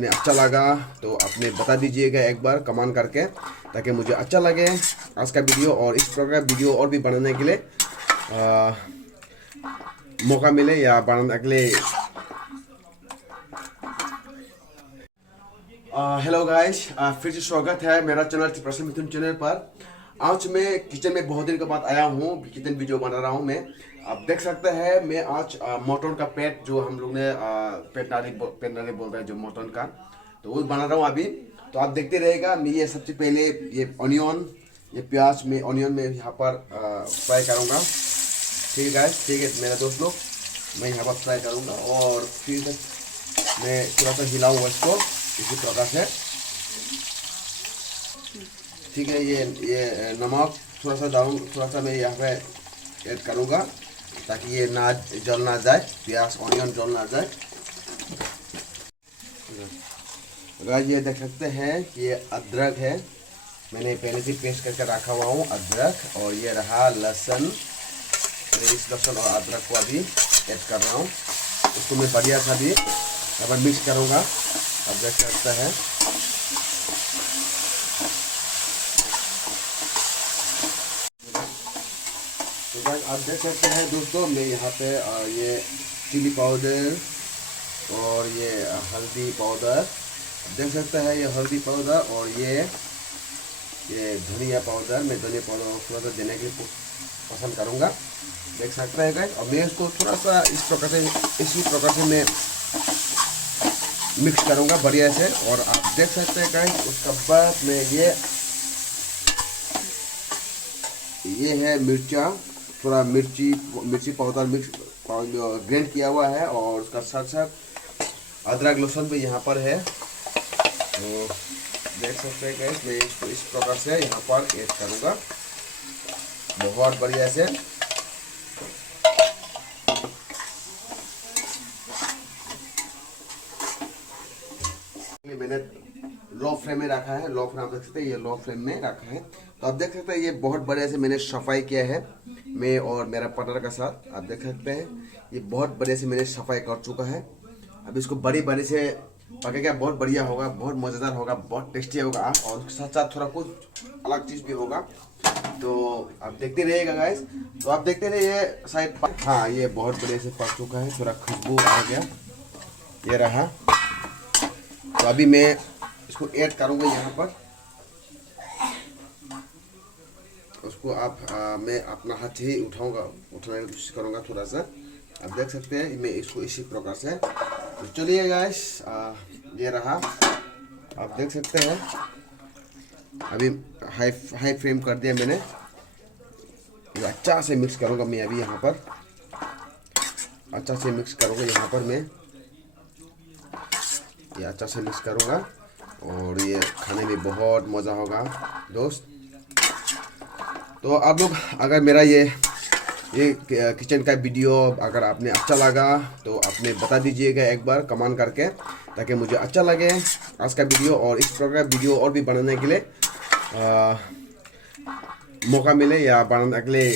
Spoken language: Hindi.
आपने अच्छा लगा तो आपने बता दीजिएगा एक बार कमेंट करके, ताकि मुझे अच्छा लगे आज का वीडियो, और इस प्रकार वीडियो और भी बनाने के लिए मौका मिले या बनाने के लिए। हेलो गाइस, फिर से स्वागत है मेरा चैनल प्रसन्न मिथुन चैनल पर। आज मैं किचन में बहुत दिन के बाद आया हूँ, किचन वीडियो बना रहा हूँ मैं। आप देख सकते हैं मैं आज मटन का पेट, जो हम लोग ने पेट नारी बोलते हैं जो मटन का, तो वो बना रहा हूँ अभी। तो आप देखते रहेगा। मैं ये सबसे पहले ये ऑनियन, ये प्याज में ऑनियन में यहाँ पर फ्राई करूँगा। ठीक है गाइस, ठीक है मेरे दोस्त लोग, मैं यहाँ पर फ्राई करूँगा और फिर मैं थोड़ा सा हिलाऊंगा इसको इसी प्रकार से। ठीक है, ये नमक थोड़ा सा डालूँ, थोड़ा सा मैं यहाँ पे ऐड करूँगा ताकि ये ना जल ना जाए, प्याज ऑनियन जल ना जाए। गाइस ये देख सकते हैं कि ये अदरक है, मैंने पहले से पेस्ट करके रखा हुआ हूँ अदरक, और ये रहा लहसुन। इस लहसुन और अदरक को अभी ऐड कर रहा हूँ, उसको मैं बढ़िया सा भी यहाँ पर मिक्स करूँगा। आप देख सकते हैं तो गाइस आप देख सकते हैं दोस्तों, मैं यहाँ पे ये चिली पाउडर और ये हल्दी पाउडर, देख सकते हैं ये हल्दी पाउडर और ये धनिया पाउडर, मैं धनिया पाउडर थोड़ा सा देने के लिए पसंद करूँगा। देख सकते हैं गाइस, और मैं इसको थोड़ा सा इसी प्रकार से मैं मिक्स करूँगा बढ़िया से। और आप देख सकते हैं गाइस, उसके बाद मैं ये है मिर्चा, थोड़ा मिर्ची पाउडर मिक्स ग्राइंड किया हुआ है, और उसका साथ साथ अदरक लहसुन भी यहाँ पर है। तो देख सकते हैं गाइस, मैं इसको इस प्रकार से यहाँ पर ऐड करूँगा बहुत बढ़िया से। मैंने लो फ्लेम में रखा है, लो फ्लेम आप देख सकते हैं, ये लो फ्लेम में रखा है। तो आप देख सकते हैं ये बहुत बढ़िया से मैंने सफाई किया है, मैं और मेरा पार्टनर का साथ। आप देख सकते हैं ये बहुत बढ़िया से मैंने सफाई कर चुका है। अब इसको बड़ी बड़ी से पकेगा, बहुत बढ़िया होगा, बहुत मज़ेदार होगा, बहुत टेस्टी होगा, और उसके साथ साथ थोड़ा कुछ अलग चीज़ भी होगा। तो आप देखते रहिएगा गाइस। तो आप देखते रहिए शायद, हाँ ये बहुत बढ़िया से पक चुका है, थोड़ा खुशबू आ गया, ये रहा। तो अभी मैं इसको ऐड करूँगा यहाँ पर, उसको आप मैं अपना हाथ से ही उठाने की कोशिश करूँगा थोड़ा सा। आप देख सकते हैं मैं इसको इसी प्रकार से। तो चलिए गाइस, ये रहा, आप देख सकते हैं अभी हाई फ्लेम कर दिया मैंने। ये अच्छा से मिक्स करूँगा मैं अभी यहाँ पर, अच्छा से मिक्स करूँगा यहाँ पर मैं, ये अच्छा से मिक्स करूँगा, और ये खाने में बहुत मज़ा होगा दोस्त। तो आप लोग अगर मेरा ये किचन का वीडियो अगर आपने अच्छा लगा तो आपने बता दीजिएगा एक बार कमेंट करके, ताकि मुझे अच्छा लगे आज का वीडियो, और इस प्रकार वीडियो और भी बनाने के लिए मौका मिले या बनाने के लिए